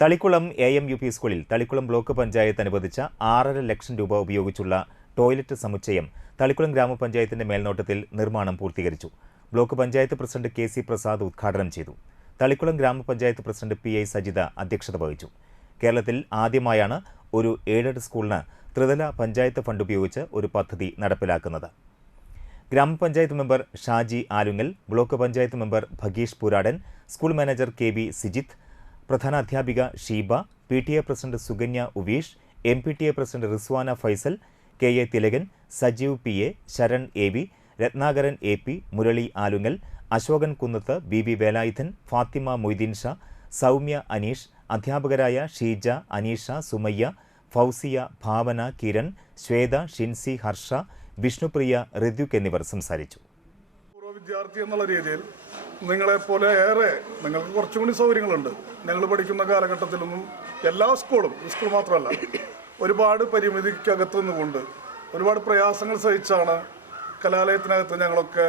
Thalikkulam AMUP സ്കൂളിൽ Thalikkulam block panchayat അനുവദിച്ച 6.5 ലക്ഷം രൂപ ഉപയോഗിച്ചുള്ള ടോയ്ലറ്റ് സമുച്ചയം തളിക്കുളം ഗ്രാമപഞ്ചായത്തിന്റെ മേൽനോട്ടത്തിൽ നിർമ്മാണം പൂർത്തീകരിച്ചു. Block panchayat president KC Prasad ഉദ്ഘാടനം ചെയ്തു. തളിക്കുളം ഗ്രാമപഞ്ചായത്ത് പ്രസിഡന്റ് PI സജിത അധ്യക്ഷത വഹിച്ചു. കേരളത്തിൽ ആദ്യമായാണ് ഒരു എയ്ഡഡ് സ്കൂളിന് ത്രിതല പഞ്ചായത്ത് ഫണ്ട് ഉപയോഗിച്ച് ഒരു പദ്ധതി നടപ്പിലാക്കുന്നത്. ഗ്രാമപഞ്ചായത്ത് member Shaji Alungal, block panchayat member Bhageesh Puradan, school manager KB Sijith, പ്രധാനാധ്യാപിക Sheeba, PTA president Sukanya Uveesh, MPTA president Rizwana Faisal, KA Thilakan, Sajeev PA, Sharan AV, Ratnakaran AP, Murali Alungal, Ashokan Kunnath, BB Velayudhan, Fathima Moideen Shah, Soumya Aneesh, അധ്യാപകരായ ഷീജ, അനീഷ, സുമയ്യ, ഫൗസിയ, ഭാവന, കിരൺ, ശ്വേത, ഷിൻസി, ഹർഷ, വിഷ്ണുപ്രിയ, ഋതുക് എന്നിവർ സംസാരിച്ചു. വിദ്യാർത്ഥി എന്നുള്ള രീതിയിൽ നിങ്ങളെപ്പോലെ നിങ്ങൾക്ക് കുറച്ചും കൂടി സൗകര്യങ്ങളുണ്ട്. ഞങ്ങൾ പഠിക്കുന്ന കാലഘട്ടത്തിലൊന്നും എല്ലാ സ്കൂളും, ഈ സ്കൂൾ മാത്രമല്ല, ഒരുപാട് പരിമിതിക്കകത്ത് നിന്നുകൊണ്ട് ഒരുപാട് പ്രയാസങ്ങൾ സഹിച്ചാണ് കലാലയത്തിനകത്ത് ഞങ്ങളൊക്കെ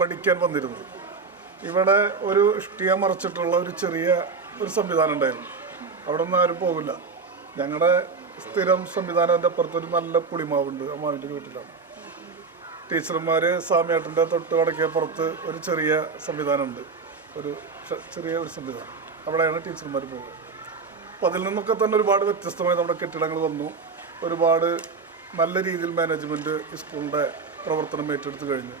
പഠിക്കാൻ വന്നിരുന്നത്. ഇവിടെ ഒരു ഇഷ്ടിക മറച്ചിട്ടുള്ള ഒരു ചെറിയ സംവിധാനം ഉണ്ടായിരുന്നു. അവിടെ നിന്ന് ആരും പോകില്ല. ഞങ്ങളുടെ സ്ഥിരം സംവിധാനത്തിൻ്റെ അപ്പുറത്തൊരു നല്ല പുളിമാവുണ്ട്. ആ മാവിൻ്റെ വീട്ടിലാണ് ടീച്ചർമാർ. സാമ്യാട്ടിൻ്റെ തൊട്ട് വടക്കേപ്പുറത്ത് ഒരു ചെറിയ സംവിധാനമുണ്ട്, ഒരു സംവിധാനം. അവിടെയാണ് ടീച്ചർമാർ പോകുക. അപ്പോൾ അതിൽ നിന്നൊക്കെ തന്നെ ഒരുപാട് വ്യത്യസ്തമായി നമ്മുടെ കെട്ടിടങ്ങൾ വന്നു. ഒരുപാട് നല്ല രീതിയിൽ മാനേജ്മെൻറ്റ് ഈ സ്കൂളിൻ്റെ പ്രവർത്തനം ഏറ്റെടുത്ത് കഴിഞ്ഞു.